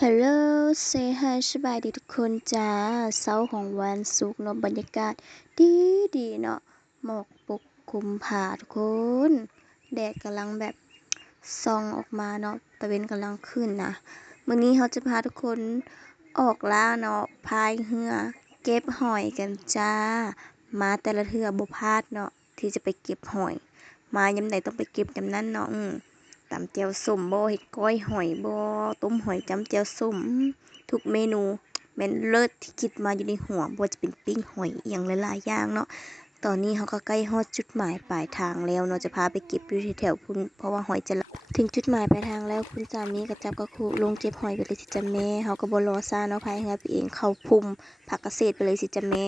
ฮัลโหลเซฮายสบายดีทุกคนจ้าเช้าของวันศุกร์เนาะบรรยากาศ ดีดีเนาะหมอกปกคลุมผาทุกคน แดดกำลังแบบส่องออกมาเนาะตะเวนกำลังขึ้นนะมื้อนี้เราจะพาทุกคนออกล่าเนาะพายเรือเก็บหอยกันจ้า มาแต่ละเทือบ่พลาดเนาะที่จะไปเก็บหอย มายามใดต้องไปเก็บยานั้นเนาะ ตำแจ่วส้มบ่เฮ็ดก้อยหอยบ่ต้มหอยจำแจ่วส้มทุกเมนูแม่นเลิศที่คิดมาอยู่ในหัวบ่ว่าจะเป็นปิ้งหอยอีหยังหลายๆอย่างเนาะตอนนี้เราก็ใกล้ฮอดจุดหมายปลายทางแล้วเนาะจะพาไปเก็บอยู่แถวๆพุ่นเพราะว่าหอยจะถึงจุดหมายปลายทางแล้วคุณสามีกับจับกับครูลงเก็บหอยไปเลยสิจ้ะแม่เฮาก็บรอซ่าเนาะพายเรือไปเองเขาพุ่มผักเกษตรไปเลยสิจ้ะแม่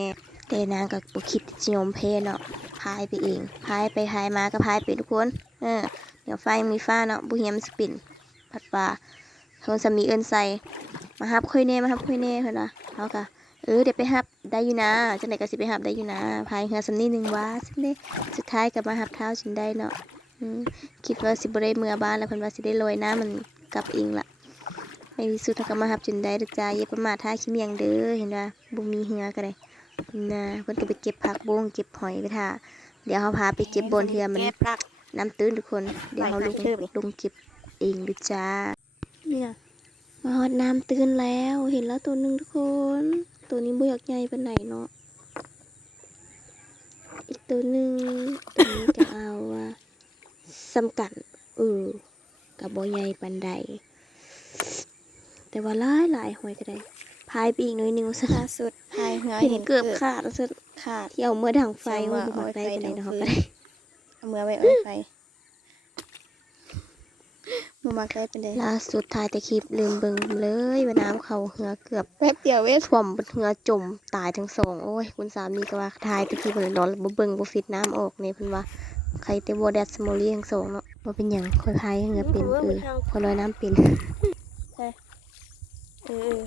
แต่นางก็บ่คิดจะยมแพ้เนาะพายไปเองพายไปพายมาก็พายไปทุกคน เออ เดี๋ยวไฟมีฟ้าเนาะบุเฮียมสปินผัดปลาเพิ่นสามีเอินใส่มาฮับค่อยแน่มาฮับค่อยแน่เพิ่นว่าเฮาก็เออเดี๋ยวไปฮับได้อยู่นะจังได๋ก็สิไปฮับได้อยู่นะพายเรือสำนีหนึ่งว่าซั่นเด้สุดท้ายก็มาฮับเท้าฉันได้เนาะคิดว่าสิบ่ได้เมื่อบ้านแล้วเพิ่อนว่าสิได้ลอยน้ำมันกลับเองละในที่สุดเฮาก็มาฮับจนได้ดจ้าอย่าประมาทท่าขี้เมียงเด้อเห็นว่าบ่มีเหือก็ได้นะเพิ่อนก็ไปเก็บผักบงเก็บหอยไปท่าเดี๋ยวเฮาพาไปเก็บบนเทือมัน น้ำตื้นทุกคน เดี๋ยวเราลงไปหาเชือกดิลงเก็บเองดูจ้าเนี่ยมาฮอดน้ำตื้นแล้วเห็นแล้วตัวหนึ่งทุกคน ตัวนี้บ่อยากใหญ่ปานไหนเนาะอีกตัวหนึ่งตัวนี้จะเอาว่าสำกันเออกับบ่ใหญ่ปานใดแต่ว่าหลายหลายหอยก็ได้พายไปอีกหน่อยหนึงซะล่าสุดพายเหือเห็นเกือบขาดแล้วซะขาดที่เอาเมื่อดังไฟเอาว่ามาบ่มักได้เอาไฟปานใดดังเนาะฟืนก็ได้ เอามือไว้เอ้ยไปมือมาใกล้เป็นเลยล่าสุดถ่ายแต่คลิปลืมเบิ่งเลยว่าน้ำเขาเหือเกือบแป๊บเดียวเว้ยท่วมเหือจมตายทั้งสองโอ้ยคุณสามีก็ว่าถ่ายแต่คลิปเลยนอนบ่เบิ่งบ่ฟิตน้ำออกเนี่ยเพิ่นว่าใครแต่บ่แดดสมอรี่ทั้งสองเนาะบ่เป็นหยังค่อยพายให้เหงือเป็นเออค่อยลอยน้ำเป็นเออเออ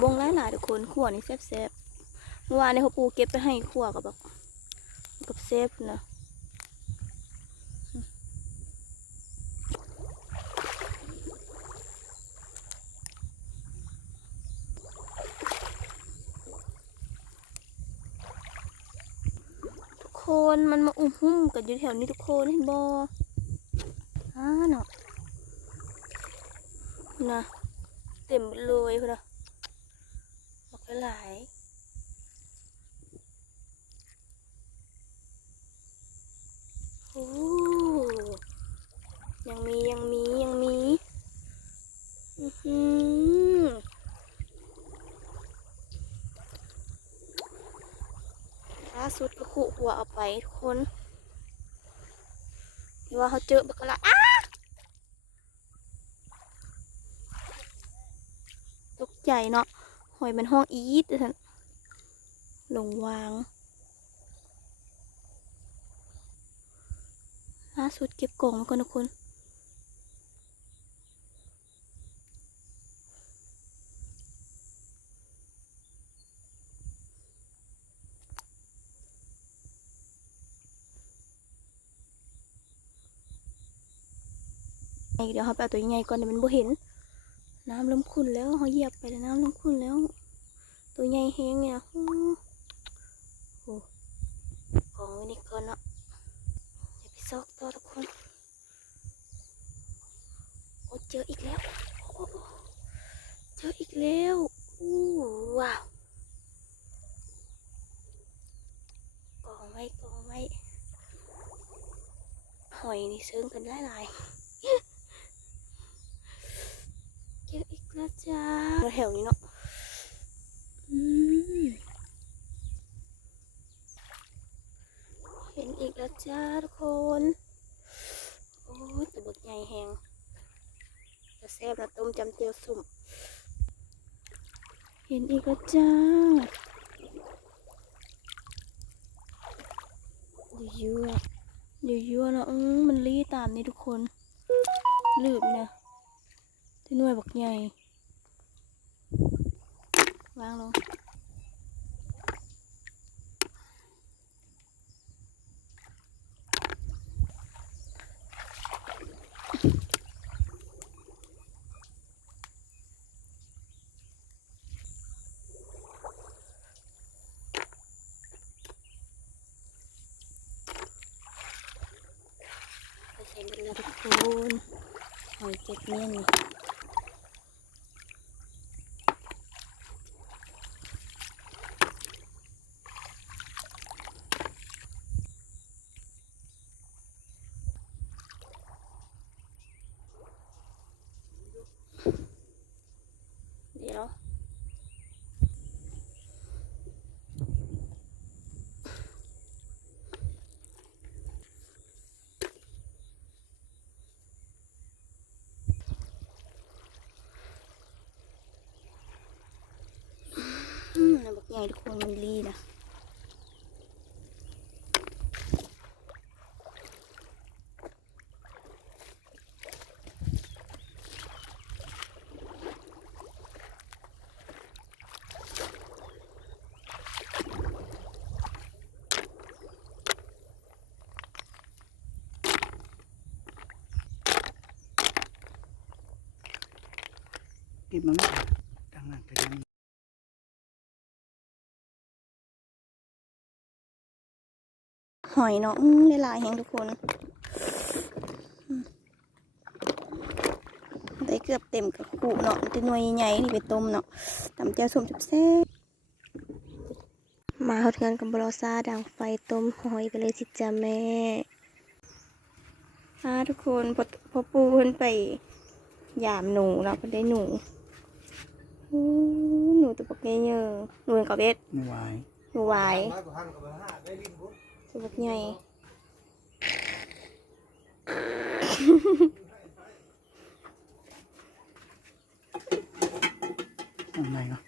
ว งหลายหลาทุกคนขั่วนี่แซ่บๆเมื่อวานเนี่ยเขาปูเก็บไปให้ขั่วกับแบบกับเซฟนะทุกคนมันมาอุ้มหุ้มกันอยู่แถวนี้ทุกคนเห็นบออ่าเนาะนะเต็มเลยพุ่นนะ หลายโอ้ยังมียังมียังมี อือหือล่าสุดก็ขู่หัวเอาไปทุกคนว่าเขาเจอบักกะละอ้าตกใจเนาะ หอยมันห้องอีดเลยท่านลงวางล่าสุดเก็บกล่องมาก่อนทุกคนเดี๋ยวเขาไปเอาตัวใหญ่ก่อนเดี๋ยวมันบ่เห็น น้ำเริ่มขุ่นแล้วเขาเหยียบไปแล้วน้ำเริ่มขุ่นแล้ว ตัวใหญ่แห้งเนี่ยโอ้โหกองไว้นี่ก่อนเนาะอย่าไปซอกต่อทุกคนโอ้เจออีกแล้วเจออีกแล้วอู้ว้าวกองไว้กองไว้หอยนี่ซึ้งกันหลายๆ เจออีกแล้วจ้าแถวนี้เนาะอืมเห็นอีกแล้วจ้าทุกคน โอ้ยแตะบกใหญ่แหงจะแซ่บแล้วต้มจำเจียวสุ่ม เห็นอีกแล้วจ้าเดี๋ยวยั่วเดี๋ยวยั่วนะอืมมันรีตามนี่ทุกคนลืบนะที่หน่วยบักใหญ่ม วางลงไปใช้เวลาทุกคนหอยเจ็บเนี่ยนี่เดี๋ยว อื มบักใหญ่ทุกคนมันรีนะเก็บมาไม่ได้ดังนั้นก็ยัง หอยเนาะอืมได้หลายแหงทุกคนอืมได้เกือบเต็มกับขู่เนาะจะหน่วยใหญ่ๆนี่ไปต้มเนาะตำแจ่วส้มจุบแซ่บมาเฮาเทือนกับบรอซาดังไฟต้มหอยไปเลยสิจ้าแม่อ่าทุกคนพอพอปูเพิ่นไปยามหนูเนาะเพิ่นได้หนูโอ้หนูตัวปักเยอะๆหนูเป็นกระเบ็ดไม่ไหวหนูหวาย ตัวปักใหญ่ทำไงเนาะ